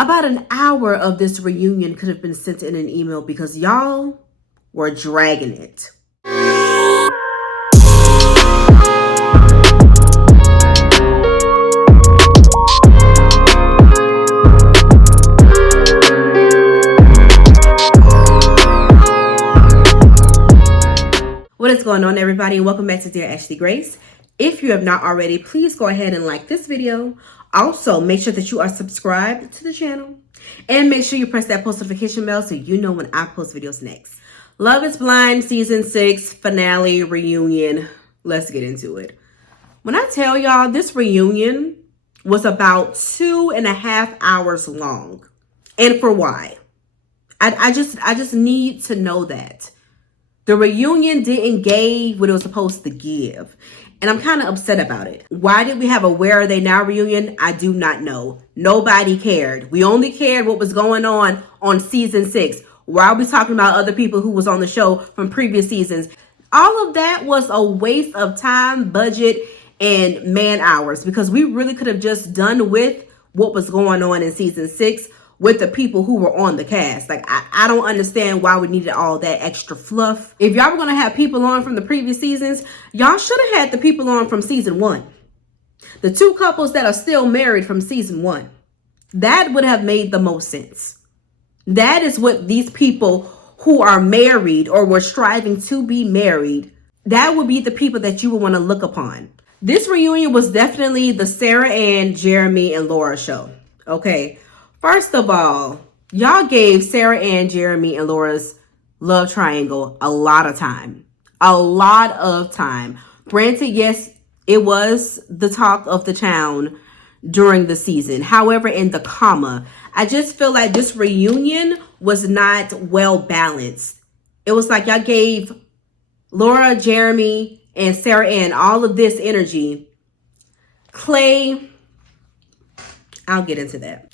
About an hour of this reunion could have been sent in an email because y'all were dragging it. What is going on, everybody? Welcome back to Dear Ashley Grace. If you have not already, please go ahead and like this video. Also, make sure that you are subscribed to the channel and make sure you press that post notification bell so you know when I post videos next. Love is Blind Season 6 finale reunion. Let's get into it. When I tell y'all this reunion was about 2.5 hours long, and for why? I just need to know that. The reunion didn't give what it was supposed to give. And I'm kind of upset about it. Why did we have a Where Are They Now reunion? I do not know. Nobody cared. We only cared what was going on season 6. Why are we talking about other people who was on the show from previous seasons? All of that was a waste of time, budget, and man hours. Because we really could have just done with what was going on in season 6 with the people who were on the cast. Like, I don't understand why we needed all that extra fluff. If y'all were going to have people on from the previous seasons, y'all should have had the people on from season 1. The 2 couples that are still married from season 1. That would have made the most sense. That is what these people who are married or were striving to be married, that would be the people that you would want to look upon. This reunion was definitely the Sarah Ann, Jeremy, and Laura show. Okay. First of all, y'all gave Sarah Ann, Jeremy, and Laura's love triangle a lot of time. A lot of time. Granted, yes, it was the talk of the town during the season. However, in the comma, I just feel like this reunion was not well balanced. It was like y'all gave Laura, Jeremy, and Sarah Ann all of this energy. Clay, I'll get into that.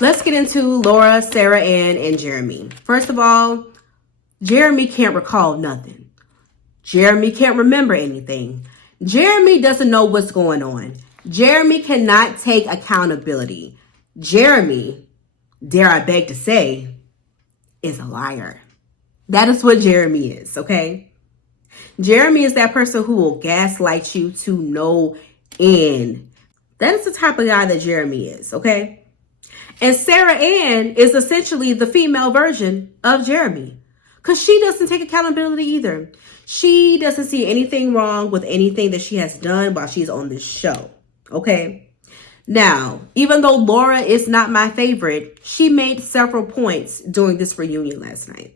Let's get into Laura, Sarah Ann, and Jeremy. First of all, Jeremy can't recall nothing. Jeremy can't remember anything. Jeremy doesn't know what's going on. Jeremy cannot take accountability. Jeremy, dare I beg to say, is a liar. That is what Jeremy is, okay? Jeremy is that person who will gaslight you to no end. That is the type of guy that Jeremy is, okay? And Sarah Ann is essentially the female version of Jeremy. Because she doesn't take accountability either. She doesn't see anything wrong with anything that she has done while she's on this show. Okay? Now, even though Laura is not my favorite, she made several points during this reunion last night.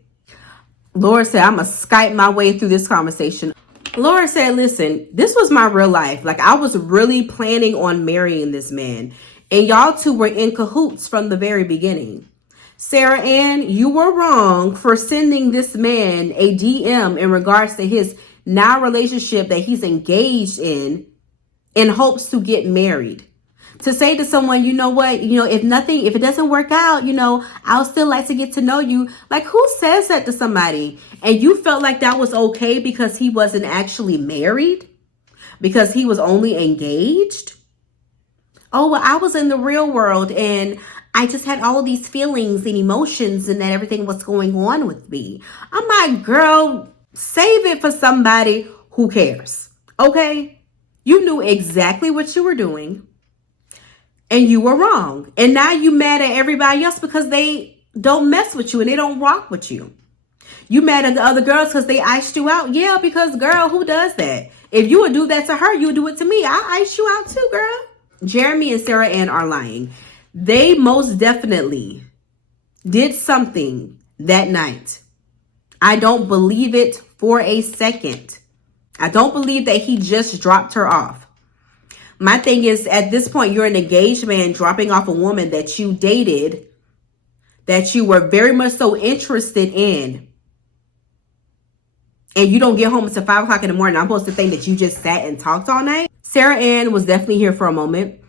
Laura said, I'm going to Skype my way through this conversation. Laura said, listen, this was my real life. Like, I was really planning on marrying this man. And y'all two were in cahoots from the very beginning. Sarah Ann, you were wrong for sending this man a DM in regards to his now relationship that he's engaged in hopes to get married. To say to someone, you know what, if it doesn't work out, I'll still like to get to know you. Like, who says that to somebody? And you felt like that was okay because he wasn't actually married? Because he was only engaged? Oh, well, I was in the real world and I just had all these feelings and emotions and that everything was going on with me. I'm like, girl, save it for somebody who cares. Okay? You knew exactly what you were doing and you were wrong. And now you mad at everybody else because they don't mess with you and they don't rock with you. You mad at the other girls because they iced you out? Yeah, because girl, who does that? If you would do that to her, you would do it to me. I ice you out too, girl. Jeremy and Sarah Ann are lying. They most definitely did something that night. I don't believe it for a second. I don't believe that he just dropped her off. My thing is, at this point, you're an engaged man dropping off a woman that you dated, that you were very much so interested in. And you don't get home until 5 o'clock in the morning. I'm supposed to think that you just sat and talked all night. Sarah Ann was definitely here for a moment.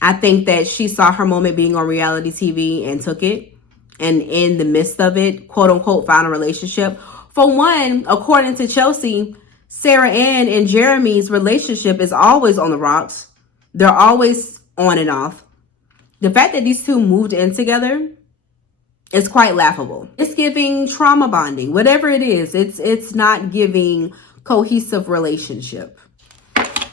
I think that she saw her moment being on reality TV and took it. And in the midst of it, quote unquote, found a relationship. For one, according to Chelsea, Sarah Ann and Jeremy's relationship is always on the rocks. They're always on and off. The fact that these two moved in together is quite laughable. It's giving trauma bonding. Whatever it is, it's not giving cohesive relationship.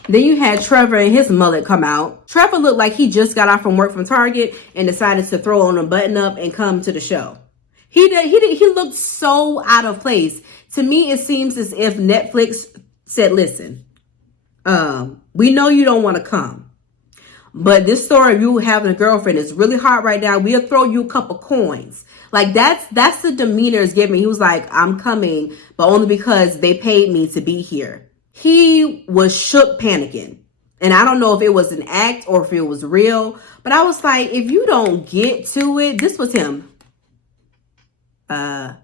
Then you had Trevor and his mullet come out. Trevor looked like he just got off from work from Target and decided to throw on a button up and come to the show. He looked so out of place. To me, it seems as if Netflix said, listen, we know you don't want to come, but this story of you having a girlfriend is really hot right now. We'll throw you a couple coins. Like that's the demeanor it's giving. He was like, I'm coming, but only because they paid me to be here. He was shook, panicking. And I don't know if it was an act or if it was real, but I was like, if you don't get to it, this was him. Like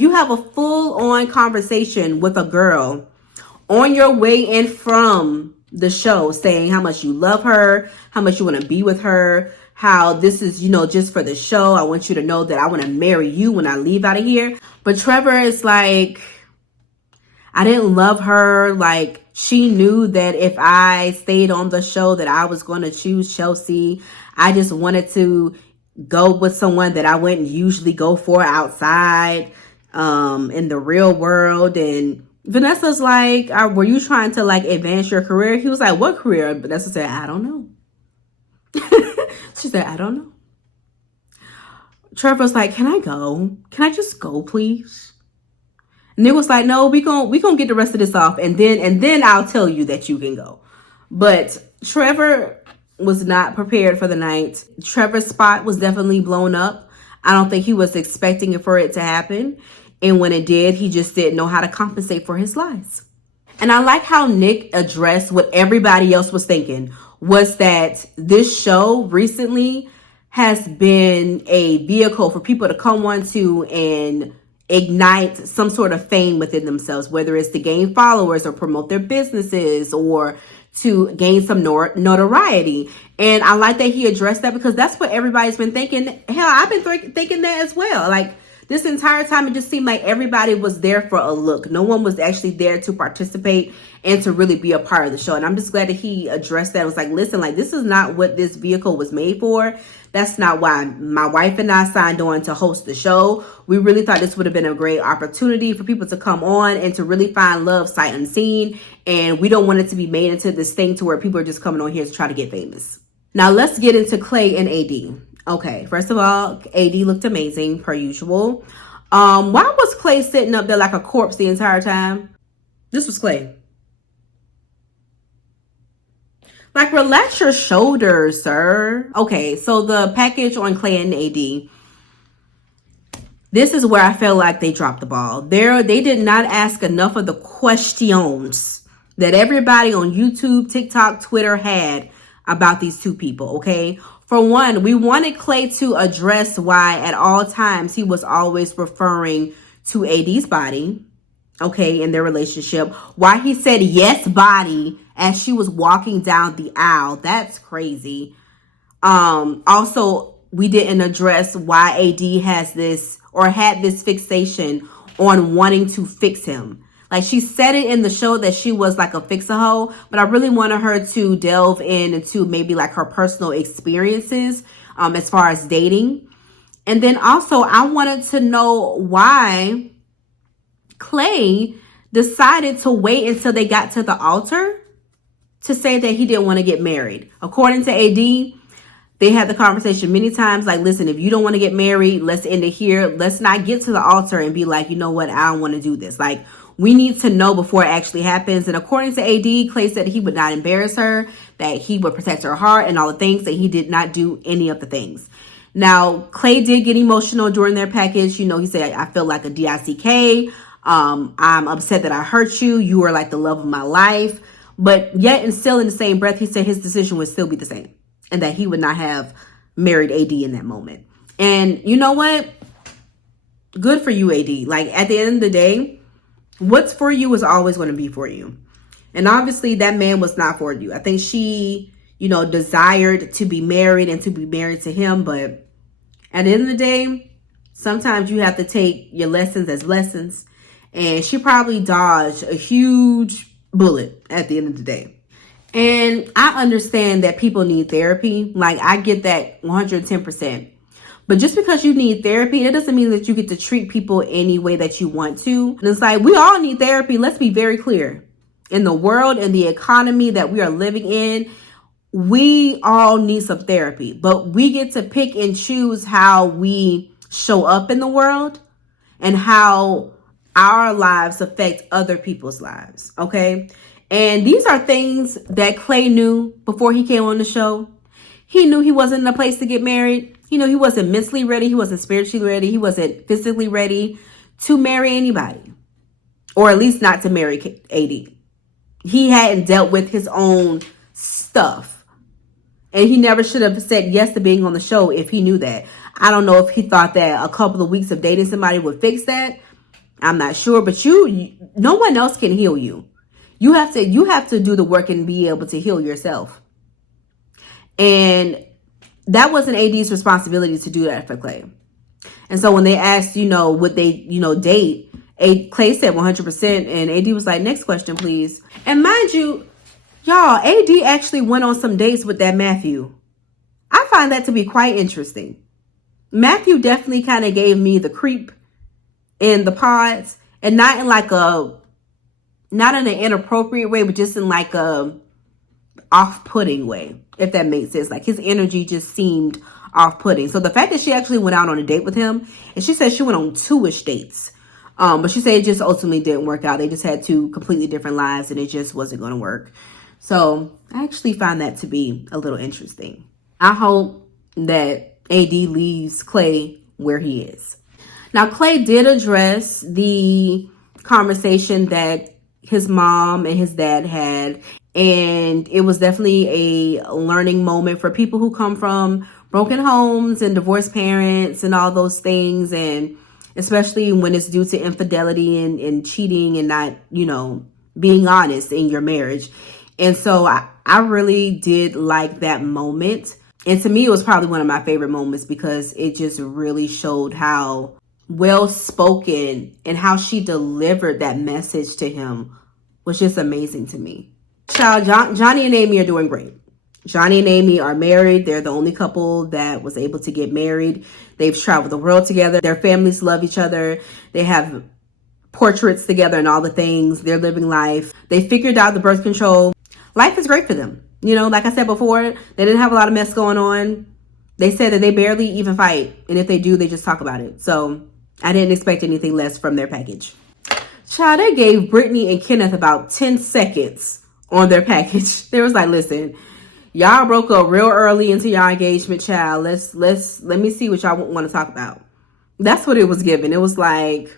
you have a full-on conversation with a girl on your way in from the show saying how much you love her, how much you want to be with her, how this is, just for the show. I want you to know that I want to marry you when I leave out of here. But Trevor is like, I didn't love her. Like, she knew that if I stayed on the show that I was going to choose Chelsea. I just wanted to go with someone that I wouldn't usually go for outside in the real world. And Vanessa's like, were you trying to like advance your career? He was like, what career? Vanessa said, I don't know. She said, I don't know. Trevor's like, can I go? Can I just go, please? Nick was like, no, we gonna get the rest of this off, and then I'll tell you that you can go. But Trevor was not prepared for the night. Trevor's spot was definitely blown up. I don't think he was expecting for it to happen. And when it did, he just didn't know how to compensate for his lies. And I like how Nick addressed what everybody else was thinking, was that this show recently has been a vehicle for people to come on to and ignite some sort of fame within themselves, whether it's to gain followers or promote their businesses or to gain some notoriety. And I like that he addressed that, because that's what everybody's been thinking. Hell, I've been thinking that as well. Like this entire time, it just seemed like everybody was there for a look. No one was actually there to participate and to really be a part of the show. And I'm just glad that he addressed that. It was like, listen, like this is not what this vehicle was made for. That's not why my wife and I signed on to host the show. We really thought this would have been a great opportunity for people to come on and to really find love sight unseen. And we don't want it to be made into this thing to where people are just coming on here to try to get famous. Now let's get into Clay and AD. Okay, first of all, AD looked amazing per usual. Why was Clay sitting up there like a corpse the entire time? This was Clay. Like, relax your shoulders, sir. Okay, so the package on Clay and AD. This is where I feel like they dropped the ball. They did not ask enough of the questions that everybody on YouTube, TikTok, Twitter had about these two people, okay? For one, we wanted Clay to address why at all times he was always referring to AD's body, okay, in their relationship. Why he said yes body as she was walking down the aisle. That's crazy. Also, we didn't address why AD has this or had this fixation on wanting to fix him. Like, she said it in the show that she was like a fix-a-hoe, but I really wanted her to delve into maybe like her personal experiences as far as dating. And then also I wanted to know why Clay decided to wait until they got to the altar to say that he didn't want to get married. According to AD, they had the conversation many times, like, listen, if you don't want to get married, let's end it here. Let's not get to the altar and be like, you know what, I don't want to do this. Like, we need to know before it actually happens. And according to AD, Clay said he would not embarrass her, that he would protect her heart and all the things, that he did not do any of the things. Now, Clay did get emotional during their package. You know, he said, I feel like a DICK. I'm upset that I hurt you. You are like the love of my life. But yet, and still in the same breath, he said his decision would still be the same, and that he would not have married AD in that moment. And you know what? Good for you, AD. Like, at the end of the day, what's for you is always going to be for you. And obviously that man was not for you. I think she, you know, desired to be married and to be married to him. But at the end of the day, sometimes you have to take your lessons as lessons. And she probably dodged a huge bullet at the end of the day. And I understand that people need therapy. Like, I get that 110%. But just because you need therapy, that doesn't mean that you get to treat people any way that you want to. And it's like, we all need therapy. Let's be very clear. In the world and the economy that we are living in, we all need some therapy. But we get to pick and choose how we show up in the world and how our lives affect other people's lives. Okay? And these are things that Clay knew before he came on the show. He knew he wasn't in a place to get married. He knew he wasn't mentally ready. He wasn't spiritually ready. He wasn't physically ready to marry anybody. Or at least not to marry AD. He hadn't dealt with his own stuff. And he never should have said yes to being on the show if he knew that. I don't know if he thought that a couple of weeks of dating somebody would fix that. I'm not sure. But no one else can heal you. You have to do the work and be able to heal yourself. And that wasn't AD's responsibility to do that for Clay. And so when they asked, would they, date, Clay said 100%. And AD was like, next question, please. And mind you, y'all, AD actually went on some dates with that Matthew. I find that to be quite interesting. Matthew definitely kind of gave me the creep in the pods, and not in an inappropriate way, but just in like a off-putting way, if that makes sense. Like, his energy just seemed off-putting. So the fact that she actually went out on a date with him, and she said she went on 2-ish dates, but she said it just ultimately didn't work out. They just had 2 completely different lives, and it just wasn't going to work. So I actually find that to be a little interesting. I hope that AD leaves Clay where he is. Now, Clay did address the conversation that his mom and his dad had, and it was definitely a learning moment for people who come from broken homes and divorced parents and all those things, and especially when it's due to infidelity and cheating and not, being honest in your marriage. And so I really did like that moment. And to me, it was probably one of my favorite moments because it just really showed how well spoken and how she delivered that message to him was just amazing to me. Child, Johnny and Amy are doing great. Johnny and Amy are married. They're the only couple that was able to get married. They've traveled the world together. Their families love each other. They have portraits together and all the things. They're living life. They figured out the birth control. Life is great for them. Like I said before, they didn't have a lot of mess going on. They said that they barely even fight. And if they do, they just talk about it. So I didn't expect anything less from their package. Child, they gave Brittany and Kenneth about 10 seconds on their package. They was like, listen, y'all broke up real early into y'all engagement, child. Let me see what y'all want to talk about. That's what it was given. It was like,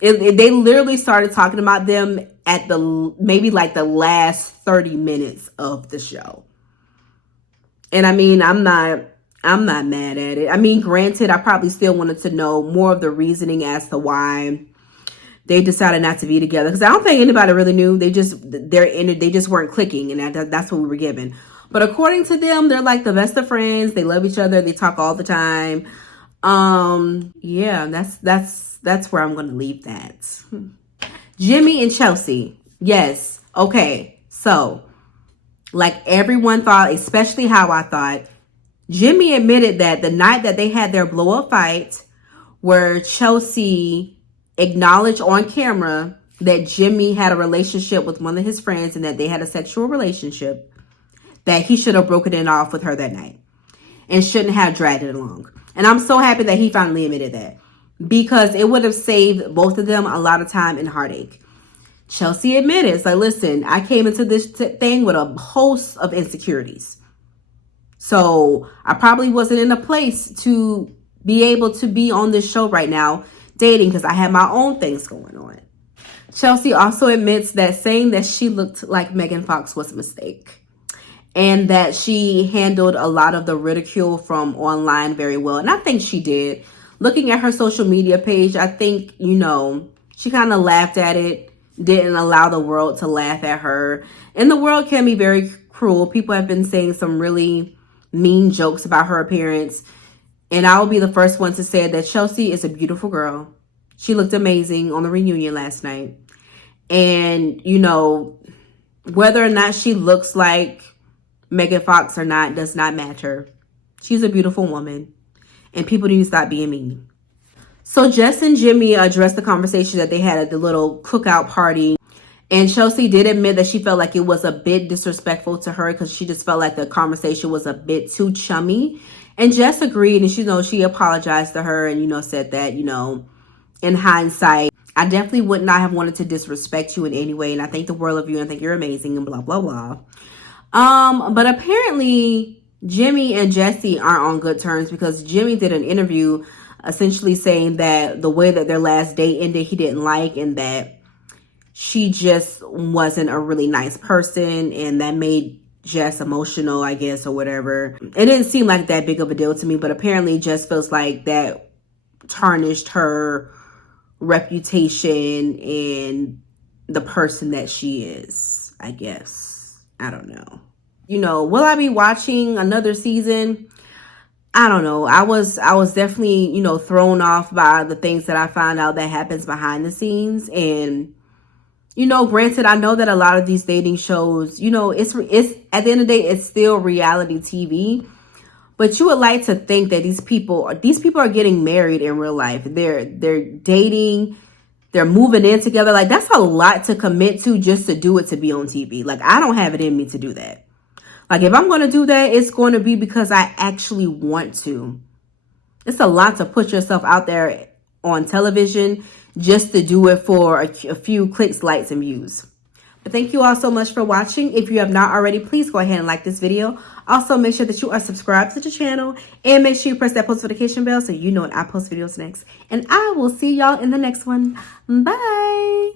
they literally started talking about them at maybe like the last 30 minutes of the show. And I mean, I'm not mad at it. I mean, granted, I probably still wanted to know more of the reasoning as to why they decided not to be together, because I don't think anybody really knew. They just weren't clicking, and that's what we were given. But according to them, they're like the best of friends. They love each other. They talk all the time. Yeah, that's where I'm going to leave that. Jimmy and Chelsea. Yes. Okay. So, like everyone thought, especially how I thought, Jimmy admitted that the night that they had their blow-up fight, where Chelsea acknowledged on camera that Jimmy had a relationship with one of his friends and that they had a sexual relationship, that he should have broken it off with her that night and shouldn't have dragged it along. And I'm so happy that he finally admitted that, because it would have saved both of them a lot of time and heartache. Chelsea admitted, it's like, listen, I came into this thing with a host of insecurities. So I probably wasn't in a place to be able to be on this show right now dating, because I had my own things going on. Chelsea also admits that saying that she looked like Megan Fox was a mistake, and that she handled a lot of the ridicule from online very well. And I think she did. Looking at her social media page, I think, she kind of laughed at it, didn't allow the world to laugh at her. And the world can be very cruel. People have been saying some really mean jokes about her appearance. And I will be the first one to say that Chelsea is a beautiful girl. She looked amazing on the reunion last night. And, Whether or not she looks like Megan Fox or not does not matter. She's a beautiful woman, and people need to stop being mean. So Jess and Jimmy addressed the conversation that they had at the little cookout party. And Chelsea did admit that she felt like it was a bit disrespectful to her because she just felt like the conversation was a bit too chummy. And Jess agreed, and she apologized to her and, said that, in hindsight, I definitely would not have wanted to disrespect you in any way. And I think the world of you, and I think you're amazing and blah, blah, blah. But apparently Jimmy and Jessie aren't on good terms because Jimmy did an interview essentially saying that the way that their last date ended, he didn't like, and that she just wasn't a really nice person, and that made Jess emotional, I guess, or whatever. It didn't seem like that big of a deal to me, but apparently Jess feels like that tarnished her reputation and the person that she is, I guess. I don't know. Will I be watching another season? I don't know. I was definitely, thrown off by the things that I found out that happens behind the scenes. And, granted, I know that a lot of these dating shows, it's at the end of the day, it's still reality TV. But you would like to think that these people are getting married in real life. They're dating, they're moving in together. Like, that's a lot to commit to just to do it to be on TV. Like, I don't have it in me to do that. Like, if I'm going to do that, it's going to be because I actually want to. It's a lot to put yourself out there on television just to do it for a few clicks, likes, and views. But thank you all so much for watching. If you have not already, please go ahead and like this video. Also, make sure that you are subscribed to the channel. And make sure you press that post notification bell so you know when I post videos next. And I will see y'all in the next one. Bye.